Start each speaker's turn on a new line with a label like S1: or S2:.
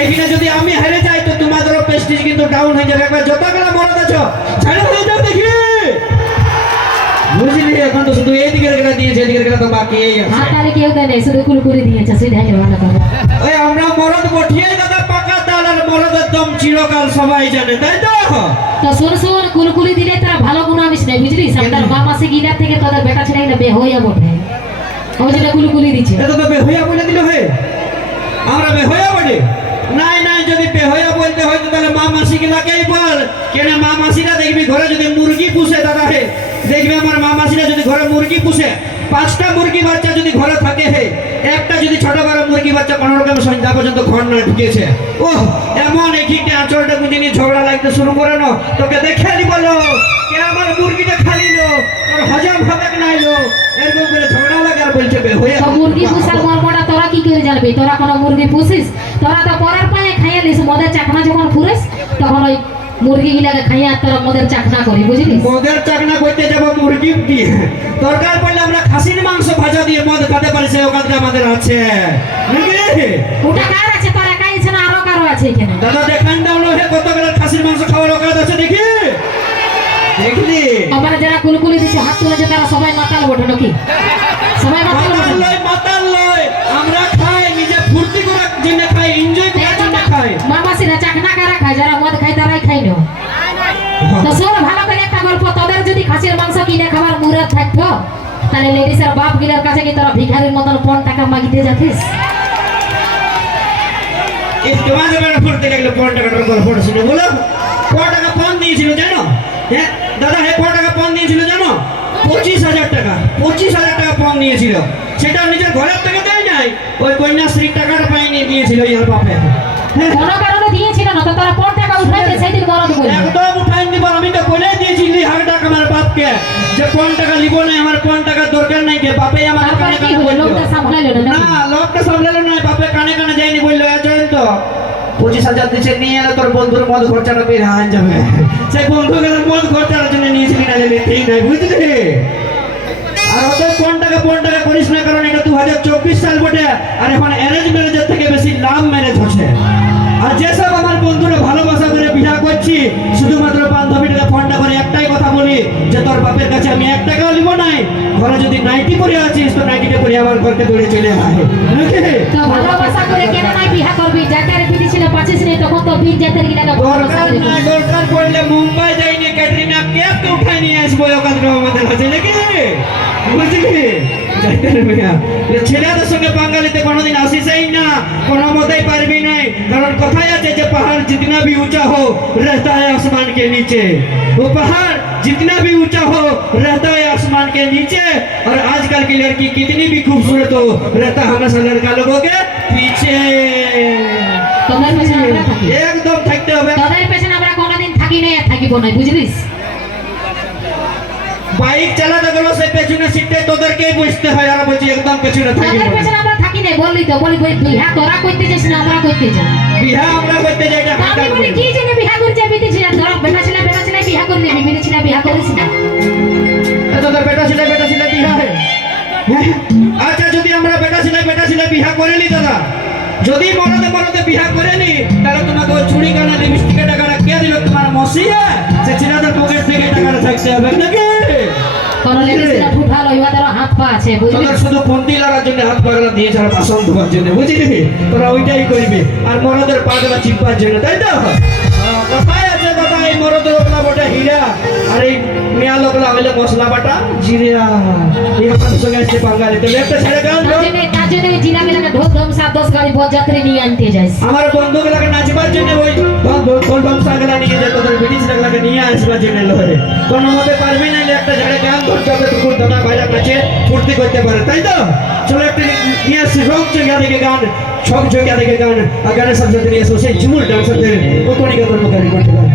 S1: এখানে যদি আমি হেরে যাই তো তোমাদেরও প্রেস্টিজ কিন্তু ডাউন হয়ে যাবে। একবার যতগুলো মরদ আছো ছেড়ে হয়ে যাও দেখি। বুঝলি এখন তো শুধু দিয়েছে তো বাকি এই আছে।
S2: কেউ শুধু কুলকুলি দিয়েছে
S1: ওই আমরা মরদ দাদা পাকা দাল আর মরদের দম চিরকাল সবাই জানে তাই তো?
S2: তো শোন শোন কুলকুলি দিলে তারা ভালো গুণ আমিস নাই বুঝলি? থেকে তোদের বেটা ছেলে বে হইয়া বটে। ওই কুলকুলি দিচ্ছে।
S1: এটা তো বলে দিল হে আমরা বলে নাই নাই যদি বেহইয়া বলতে হয় তাহলে মা মাসি গুলাকেই বল। কেন মা মাসিরা দেখবি ঘরে যদি মুরগি পুষে দাদা হে? দেখবি আমার মা মাসিরা যদি ঘরে মুরগি পুষে? পাঁচটা মুরগি বাচ্চা যদি ঘরে থাকে হে? একটা যদি ছোট বড় মুরগি বাচ্চা কোনো রকম সন্ধ্যা পর্যন্ত ঘর না ঢুকেছে। ও এমন এখিতে আঁচলটা গুঁজে নিয়ে ঝগড়া লাগতে শুরু করে না তোকে দেখে নি বলো কে আমার মুরগিটা খালি লো? তোর হজম হবে নাই লো? এরকম করে ঝগড়া লাগার বলছে বেহইয়া
S2: তো মুরগি পুষার মর্মটা তোরা কি করে জানবি? তোরা কোনো মুরগি পুষিস? তোরা তো মদের চাকনা যখন ফুরিস তখন ওই মুরগি গিলাকে খাইয়ে আর তোরা মদের চাকনা করি বুঝলি?
S1: মদের চাকনা করতে যাব মুরগি দিয়ে। দরকার পড়লে আমরা খাসির মাংস ভাজা দিয়ে মদ খেতে পারি সেই ওখানটা আমাদের আছে। নাকি?
S2: ওটা কার আছে? তোর একাই আছে না আরও কারও আছে এখানে?
S1: দাদা দেখান দাও না হে কত বেলা খাসির মাংস খাওয়ার ওকাত আছে দেখি। দেখলি?
S2: আমার যারা কুলকুলি দিচ্ছে হাত তুলেছে তারা সবাই মাতাল বটে নাকি? সবাই মাতাল
S1: মাতাল
S2: বটে। শোন ভালো করে একটা গল্প। তোদের যদি খাসির মাংস কিনে খাবার মুরাদ থাকতো তাহলে লেডিসের বাপ গিলার কাছে কি তোরা ভিখারির মতন পন টাকা মাগিতে যাতিস?
S1: এই তোমাদের বেলা লাগল পনেরো টাকাটার গল্প শুনে বলো ক টাকা পণ দিয়েছিল জানো? হ্যাঁ দাদা হ্যাঁ ক টাকা পণ দিয়েছিল জানো? পঁচিশ হাজার টাকা পঁচিশ হাজার টাকা পণ দিয়েছিল। সেটা নিজের ঘরের থেকে দেয় নাই ওই কন্যাশ্রীর টাকাটা পাই নিয়ে দিয়েছিল ইয়ার বাপে হ্যাঁ,
S2: কোনো কারণে দিয়েছিল না তো তারা পন টাকা উঠাইতে সেদিন মরদ
S1: একদম। বাপকে যে কোন টাকা লিবো না আমার কোন টাকা দরকার নাই কে বাপে আমার কানে কানে বলল।
S2: লোকটা না
S1: না লোকটা সামলালো না বাপে কানে কানে যায়নি বলল এ পঁচিশ হাজার দিচ্ছে নিয়ে এলো তোর বন্ধুর মদ খরচাটা বের হান যাবে সেই মদ খরচার জন্য নিয়েছিলি না জানি ঠিক নাই বুঝলি আর ওদের কোন টাকা কোন টাকা করিস না কারণ এটা দু হাজার চব্বিশ সাল বটে আর এখন অ্যারেঞ্জ ম্যারেজের থেকে বেশি লাভ ম্যারেজ হচ্ছে আর যেসব আমার বন্ধুরা ভালোবাসা করে বিয়া করছি শুধুমাত্র বান্ধবীরা তোর বাপের কাছে আমি এক টাকা নিব নাই। ঘরে যদি নাইটি পরে আছিস তো নাইটিটা পরে আমার ঘরকে দৌড়ে চলে আয়।
S2: তো ভালোবাসা করে কেন নাই বিয়া করবি? যাকার বিটি ছিল পাচিস নে তখন তো বিট জাতের গিলা
S1: দরকার না দরকার পড়লে মুম্বাই যাই নি ক্যাটরিনা কেপ তো উঠাই নিয়ে আসব ওকাদ্র আমাদের কাছে নাকি? বুঝলি ছেলেদের সঙ্গে বাঙালিতে কোনোদিন আসিসেই না কোনো মতেই পারবি নাই। কারণ কথাই আছে যে পাহাড় জিতনা ভি উঁচা হোক রেহতা আসমান কে নিচে। ও পাহাড় जितना भी ऊंचा हो रहता है आसमान के नीचे और आजकल की लड़की कितनी भी खूबसूरत हो रहता हमेशा लड़का लोगों के पीछे
S2: তোদের পেছনে আমরা থাকি
S1: একদম থাকতে হবে
S2: তোদের পেছনে আমরা কোনোদিন থাকি নাই আর থাকিব না বুঝলিস
S1: বাইক চালাতে গেলো সেই পেছনে সিটে তোদেরকেই বুঝতে হয় আর বলছি একদম পেছনে থাকি
S2: তোদের পেছনে আমরা থাকি নাই বললি তো বলি বলি বিহা তোরা করতে যাস না আমরা করতে যাই
S1: বিহা আমরা করতে যাই না
S2: আমি বলি কি জন্য বিহা করছে বিধি ছিল তোরা বেটা ছিল বেটা ছিল বিহা করে নিবি বিধি ছিল বিহা করিস না।
S1: তোদের বেটা ছেলে বেটা ছেলে বিহা হয়। হ্যাঁ? আচ্ছা যদি আমরা বেটা ছেলে বেটা ছেলে বিহা করে নি দাদা যদি মরদে মরদে বিহা করে নি তাহলে তোমাকে ওই চুড়ি কানা লিপস্টিকের টাকাটা কে দিল তোমার মসিয়া সে ছেলেদের পকেট থেকে টাকাটা থাকতে হবে নাকি?
S2: হাত পা আছে বুঝলি?
S1: তোদের শুধু পন্থী লাগার জন্য হাত পাগলা দিয়ে ছাড়া বাসন ধোয়ার জন্য বুঝলি? তোরা ওইটাই করবি আর মরদের পাগলা চিপার জন্য তাই তো? মরদ লোকলা বটে হীরা। আর এই মেয়া লোকলা হইলে মশলা বাটা? জিরা এই আমার সঙ্গে আসছে বাঙালি। তবে একটা ছেড়ে গেল
S2: তার জন্য তার জন্য ওই জিলা গেলাকে ঢোল ঢোল সাত দশ গাড়ি বরযাত্রী নিয়ে আনতে যাইস
S1: আমার বন্ধুগুলাকে নাচবার জন্য ওই কোলবাম সাগলা নিয়ে যায় তোদের ব্রিটিশ লাগলাকে নিয়ে আসবার জন্য লহে কোনো মতে পারবি না একটা ঝাড়ে গান ধরতে হবে টুকুর দাদা বাইরে নাচে ফুর্তি করতে পারে তাই তো? চলো রং চোখা থেকে গান ছক চোখা থেকে গান আর গানের সাথে সাথে নিয়ে আসব সেই ঝুমুর ডান্সারদের কতনিকা কর্মকারী করতে পারে